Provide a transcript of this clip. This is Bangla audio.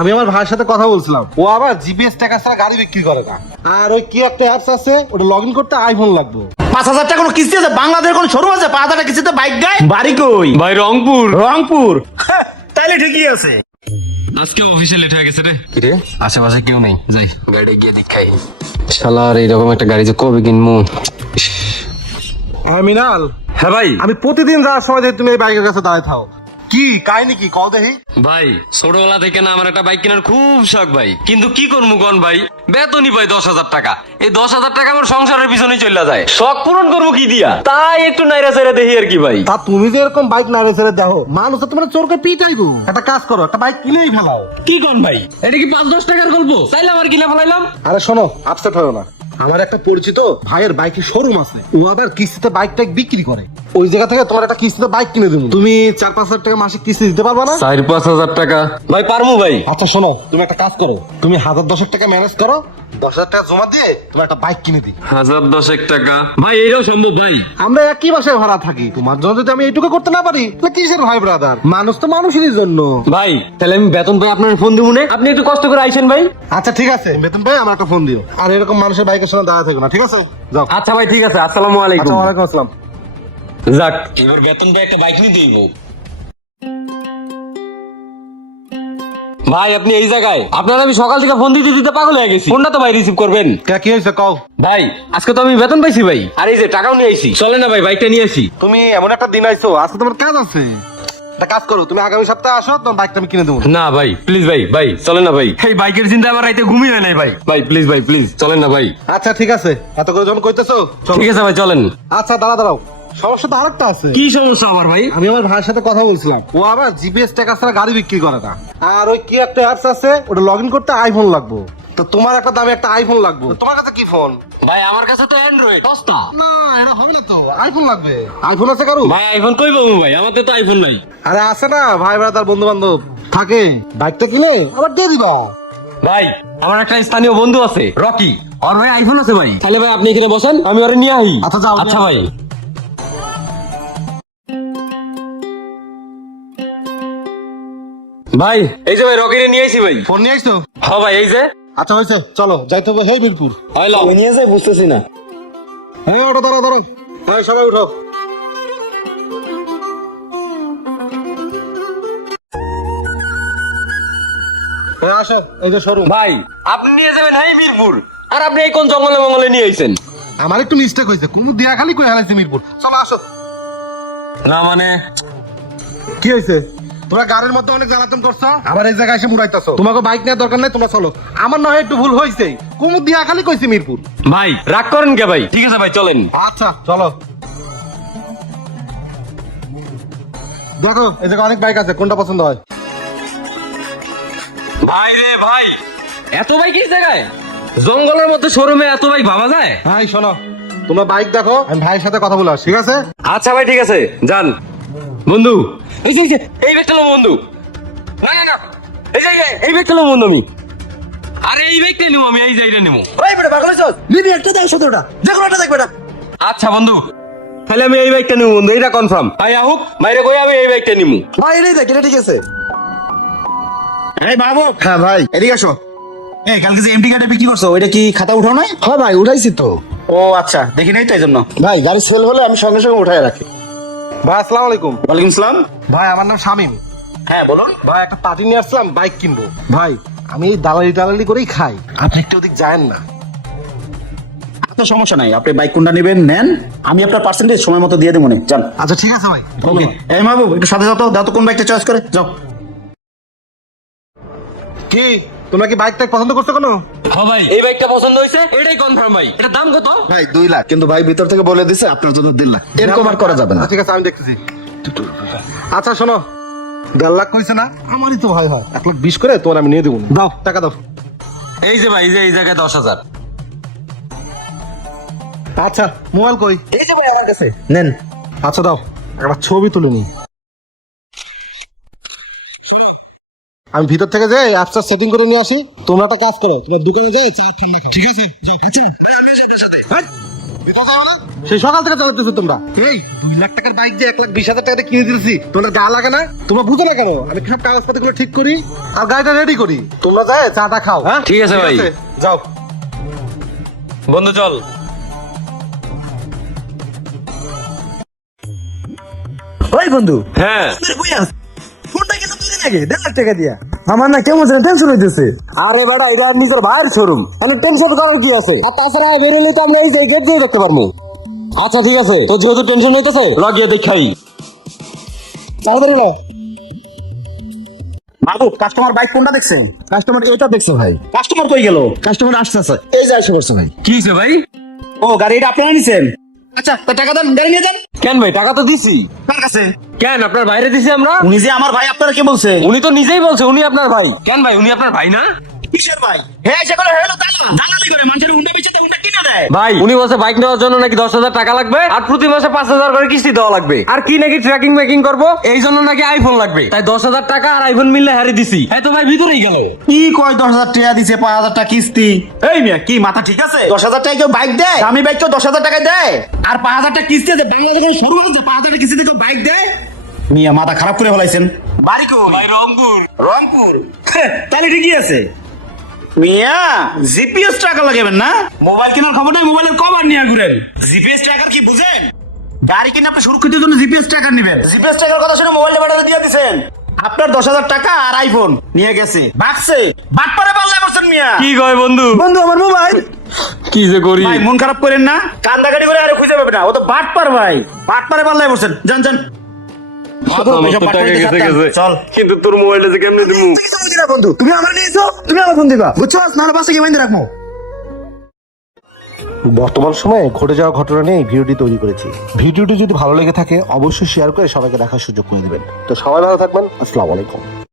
আমি আমার ভাইয়ের সাথে কথা বলছিলাম, ও আবার জিপিএস টাকা ছাড়া গাড়ি বিক্রি করে না। আর ওই কি একটা অ্যাপস আছে, ওটা লগ ইন করতে আইফোন লাগবে। 5,000 টাকা কোনো কিস্তি আছে? বাংলাদেশের কোন শোরুম আছে 5,000 টাকা কিস্তিতে বাইক দেয়? বাড়ি কই ভাই রংপুর। রংপুর। তাইলে ঠিকই আছে। আজকে অফিসে লেট হয়ে গেছে রে। কিরে আশেপাশে কেউ নেই, যাই গাড়িটা গিয়ে দেখাই। শালার এইরকম একটা গাড়ি যে কবে কিনবো। মিনাল, হ্যাঁ ভাই। আমি প্রতিদিন যাওয়ার সময় দেখি তুমি এই বাইকের কাছে দাঁড়ায় থাও, কি কাহিনী কি কল দেখি। ভাই ছোটবেলা থেকে না আমার একটা বাইক কেনার খুব শখ ভাই, কিন্তু কি করবো কোন ভাই, বেতনই পাই 10,000 টাকা। এই 10,000 টাকা আমার সংসারের পিছনে চলে যায়, শখ পূরণ করবো কি দিয়া, তাই একটু নাইরা চাইরা দেখি আর কি ভাই। তা তুমি যে এরকম বাইক না রেসে দেখো, মানুষ তো তোমার চোরকে পিটাইবো। একটা কাজ করো, একটা বাইক কিনেই ফেলাও। কি কোন ভাই, এটা কি 5-10 টাকার গল্প? চাইলাম আর কিনে ফেলাইলাম। আরে শোনো, আপসেট হও না। আমার একটা পরিচিত ভাইয়ের বাইকের শোরুম আছে, ও আবার কিস্তিতে বাইক টাইক বিক্রি করে। ওই জায়গা থেকে তোমার একটা কিস্তিতে বাইক কিনে দেবো। তুমি 4-5 হাজার টাকা মাসিক কিস্তি দিতে পারবা না? 4-5 হাজার টাকা ভাই পারমু ভাই। আচ্ছা শোনো, তুমি একটা কাজ করো, তুমি 1,000-10 টাকা ম্যানেজ করো, 10,000 টাকা জমা দিয়ে তোমার একটা বাইক কিনে দিই। 1,010 টাকা ভাই, এটাও সম্ভব ভাই। আমরা একই বাসায় ভাড়া থাকি, তোমার জন্য যদি আমি এইটুকু করতে না পারি তাহলে কিসের ভাই ব্রাদার? মানুষ তো মানুষেরই জন্য। ভাই তাহলে আমি বেতন পাই আপনার ফোন দিব না, আপনি একটু কষ্ট করে আইসেন ভাই। আচ্ছা ঠিক আছে, বেতন পেয়ে আমার একটা ফোন দিও। আর এরকম মানুষের বাইকের সঙ্গে দাঁড়া থাকো না, ঠিক আছে? যাও। আচ্ছা ভাই ঠিক আছে, আসসালামু আচ্ছা, আলাইকুম। ওয়ালাইকুম আসসালাম। যাক এবার বেতন পেয়ে একটা বাইক নিয়ে দিব। ভাই আপনি এই জায়গায়, আপনার আমি সকাল থেকে ফোন দিতে দিতে পাগল হয়ে গেছি, ফোনটা তো ভাই রিসিভ করবেন। কি হয়েছে কও? ভাই আজকে তো আমি বেতন পাইছি ভাই, আর এই যে টাকাও নিয়ে আইছি, চলে না ভাই বাইকটা নিয়ে আসি। তুমি এমন একটা দিন আইছো, আজকে তোমার কাজ আছে। একটা কাজ করো, তুমি আগামী সপ্তাহে আসো, তোমার বাইকটা আমি কিনে দেবো। না ভাই প্লিজ ভাই, ভাই চলেন না ভাই, এই বাইকের চিন্তা আমার রাইতে ঘুমিয়ে হয় নাই ভাই, ভাই প্লিজ ভাই প্লিজ চলেন না ভাই। আচ্ছা ঠিক আছে, এত করে যখন কইতেছো চলো। ঠিক আছে ভাই চলেন। আচ্ছা দাঁড়াও, সমস্যা তো আরেকটা আছে। কি সমস্যা আবার ভাই? আমি আমার ভাইয়ের সাথে কথা বলছিলাম, ও আবার জিপিএস টাকা ছাড়া গাড়ি বিক্রি করে না। আর ওই কি একটা অ্যাপস আছে, ওটা লগ ইন করতে আইফোন লাগবে। তো তোমার একটা দামে একটা আইফোন লাগবে, তোমার কাছে কি ফোন? ভাই আমার কাছে তো অ্যান্ড্রয়েড সস্তা। না এটা হবে না তো, আইফোন লাগবে। আইফোন আছে কারো? ভাই আইফোন কই পাবো ভাই, আমাদের তো আইফোন নাই। আরে আছে না, ভাই ব্রাদার বন্ধু বান্ধব থাকে, বাইকটা কিনে আবার দিয়ে দিবা। ভাই আমার একটা স্থানীয় বন্ধু আছে রকি, ওর ভাই আইফোন আছে ভাই, তাহলে ভাই আপনি এখানে বসেন, আমি ওরে নিয়ে আই। আচ্ছা যাও। আচ্ছা ভাই। ভাই এই যে ভাই রকিরে নিয়ে আইছি ভাই। ফোন নিয়ে আসছো? হ্যাঁ ভাই এই যে। আচ্ছা হয়েছে, চলো যাইতে হবে হেই মিরপুর। হ্যালো নিয়ে যাই বুঝতেছি না। হ্যাঁ ওটা ধরো, হ্যাঁ সবাই উঠো। হ্যাঁ আসো, এই যে শোরুম। ভাই আপনি নিয়ে যাবেন এই মিরপুর, আর আপনি এই কোন জঙ্গলে মঙ্গলে নিয়ে আইছেন? আমার একটু মিস্টেক হয়েছে, কোন দিয়া খালি কই হারাইছে মিরপুর। চলো আসো। না মানে কি হয়েছে? তোমরা গাড়ির মধ্যে অনেক জ্বালাতন করছো, আবার এই জায়গায় এসে মুড়াইতেছো। তোমাকে বাইক নেওয়ার দরকার নাই, তোমরা চলো। আমার নয় একটু ভুল হয়েছে, কুমুদ দিয়া খালি কইছে মিরপুর। ভাই রাগ করেন কে ভাই? ঠিক আছে ভাই চলেন। আচ্ছা চলো। দেখো এই জায়গায় অনেক বাইক আছে, কোনটা পছন্দ হয়? ভাই রে ভাই, এত বাইক এই জায়গায়, জঙ্গলের মধ্যে শোরুমে এত বাইক ভাবা যায়? ভাই শোনো, তোমরা বাইক দেখো, আমি ভাইয়ের সাথে কথা বলে আসি, ঠিক আছে? আচ্ছা ভাই ঠিক আছে, যান। বন্ধু এই যে এই ব্যাগটা লো বন্ধু, না না না, এই যে এই ব্যাগটা লো বন্ধু আমি। আরে এই ব্যাগটা নিবো আমি, এই জায়গাটা নিবো। ওই বেটা পাগল হইছস? নিবি একটা দেখ 17টা, যে কোনোটা দেখ বেটা। আচ্ছা বন্ধু, তাহলে আমি এই বাইকটা নিবো বন্ধু, এটা কনফার্ম। ভাই আহুক মাইরে কই আমি এই বাইকটা নিবো। ভাই এটাই দেখ, এটা ঠিক আছে। এই বাবু। হ্যাঁ ভাই এদিকে আসো। এই কালকে যে এমটি গাড়ি বিক্রি করছো, ওইটা কি খাতা উঠাও নাই? হ্যাঁ ভাই উঠাইছি তো। ও আচ্ছা, দেখি নাই তাই জন্য। ভাই গাড়ি সেল হলে আমি সঙ্গে সঙ্গে উঠাই রাখি। ভাই আসসালামু আলাইকুম। ওয়ালাইকুম সালাম। ভাই আমার নাম শামিম। হ্যাঁ বলুন। ভাই একটা পার্টি নিয়ে আসলাম, বাইক কিনবো। ভাই আমি এই দালালি করেই খাই, আপনি একটু ওদিক যায়েন না। আপনার সমস্যা নাই, আপনি বাইক কোনটা নেবেন নেন, আমি আপনার পার্সেন্টেজ সময় মতো দিয়ে দেবো নে, যান। আচ্ছা ঠিক আছে ভাই, ওকে। ধন্যবাদ। এই মাহবুব একটু সাথে যাও তো, দাও তো কোন বাইকটা চয়েস করে, যাও। কি তোমরা কি বাইক টাইক পছন্দ করছো কেন? হ্যাঁ ভাই এই বাইকটা পছন্দ হয়েছে, এটাই কনফার্ম ভাই। এটার দাম কত? ভাই 2 লাখ, কিন্তু ভাই ভিতর থেকে বলে দিছে আপনার জন্য 1.5 লাখ। এরকম আর করা যাবে না। ঠিক আছে আমি দেখতেছি। আচ্ছা শোনো, 1.5 লাখ কইছে না, আমারই তো ভয় হয়। 1,20,000 করে তোমার আমি নিয়ে দেবো। দাও টাকা দাও। এই যে ভাই, এই যে এই জায়গায় 10,000। আচ্ছা মোবাইল কই? এই যে ভাই আমার কাছে নেন। আচ্ছা দাও, একটা ছবি তুলে নি। আমি ভিতর থেকে যাই অ্যাপসটা সেটিং করে নিয়ে আসি। তোমরা একটা কাজ করো, তোমার দোকানে যাই চা ঠান্ডা, ঠিক আছে? যাও। আচ্ছা ভিতরে যাও না, সেই সকাল থেকে চালাতেছো তোমরা। এই 2 লাখ টাকার বাইক যে 1,20,000 টাকা দিয়ে কিনে দিয়েছি, তোমরা গা লাগে না? তোমরা বুঝো না কেন? আমি সব কাগজপত্রগুলো ঠিক করি আর গাড়িটা রেডি করি। তোমরা যায় চাটা খাও। হ্যাঁ ঠিক আছে ভাই। যাও বন্ধু চল। ওই বন্ধু, হ্যাঁ ফোনটা কেন তুই নাকি 1.5 লাখ টাকা দিয়া? আমার না কেমন যেন টেনশন হইতেছে। আরে বেটা, এটা নিজের ভাইয়ের শোরুম, আমি টেনশন করার কি আছে? আর তাছাড়া বেরোলে তো আমরা এই যে গেট দিয়ে দেখতে পারবো। আচ্ছা ঠিক আছে, তো যেহেতু টেনশন হইতেছে লাগিয়ে দেখাই। তাড়াতাড়ি না। বাবু, কাস্টমার বাইক কোনটা দেখছে? কাস্টমার এটা দেখছে ভাই। কাস্টমার কই গেল? কাস্টমার আসতেছে, এই যে এসে পড়ছে ভাই। কি হয়েছে ভাই? ও, গাড়ি এটা আপনারা নিছেন? আচ্ছা, তা টাকা দেন, গাড়ি নিয়ে যান। কেন ভাই, টাকা তো দিছি। কার কাছে? কেন আপনার বাইরে দিছি আমরা? উনি যে আমার ভাই, আপনারা কে বলছে? উনি তো নিজেই বলছে উনি আপনার ভাই। কেন ভাই, উনি আপনার ভাই না? কিসের ভাই? হ্যাঁ, সেগুলো হলো দালালি করে মানুষের হুন্ডা বেচে হুন্ডা কিনে দেয়। ভাই উনি বলছে বাইক নেওয়ার জন্য নাকি 10,000 টাকা লাগবে আর প্রতি মাসে 5,000 করে কিস্তি দেওয়া লাগবে, আর কি নাকি ট্র্যাকিং মেকিং করবো, এই জন্য নাকি আইফোন লাগবে। তাই 10,000 টাকা আর আইফোন মিললে হারিয়ে দিছি। হ্যাঁ তো ভাই ভিতরেই গেল। কি কয় 10,000 টাকা দিছে, 5,000 টাকা কিস্তি? এই মিয়া, কি মাথা ঠিক আছে? 10,000 টাকা কেউ বাইক দেয়? আমি বাইক তো 10,000 টাকায় দেয়, আর 5,000 টাকা কিস্তি আছে। বাংলাদেশে শুরু হচ্ছে 5,000 টাকা কিস্তি কেউ বাইক দেয়? মিয়া মাথা খারাপ করে ফেলাইছেন। বাড়ি কো? ভাই রংপুর। রংপুর? তাহলে ঠিকই আছে। মিয়া, জিপিএস ট্র্যাকার লাগাবেন না? মোবাইল কেনার খবর নাই, মোবাইলের কভার নিয়ে ঘুরেন। জিপিএস ট্র্যাকার কি বুঝেন? গাড়ি কিনে আপনি সুরক্ষিতের জন্য জিপিএস ট্র্যাকার নেবেন। জিপিএস ট্র্যাকার কথা শুনে মোবাইলটা বাড়াতে দিয়ে দিছেন। আপনার 10,000 টাকা আর আইফোন নিয়ে গেছে, ভাগছে। বাটপারে পাল্লায় পড়ছেন মিয়া। কি কয় বন্ধু? বন্ধু, আমার মোবাইল। কি যে করি। ভাই মন খারাপ করেন না, কান্দাকাটি করে আরে খুঁজে পাবে না, ও তো বাটপার ভাই। বাটপারে পাল্লায় পড়ছেন, যান যান। চল। কিন্তু তোর মোবাইলটা যে কেমনে দিমু? বন্ধু, তুমি আমার নিয়েছো, তুমি আমার ফোন দিবা, বুঝছো? নাহলে বাসে গিয়ে বাইন্ধে রাখবো। বর্তমান সময়ে ঘটে যাওয়া ঘটনা নিয়ে এই ভিডিওটি তৈরি করেছি। ভিডিওটি যদি ভালো লেগে থাকে অবশ্যই শেয়ার করে সবাইকে দেখার সুযোগ করে দিবেন। তো সবাই ভালো থাকবেন, আসসালামু আলাইকুম।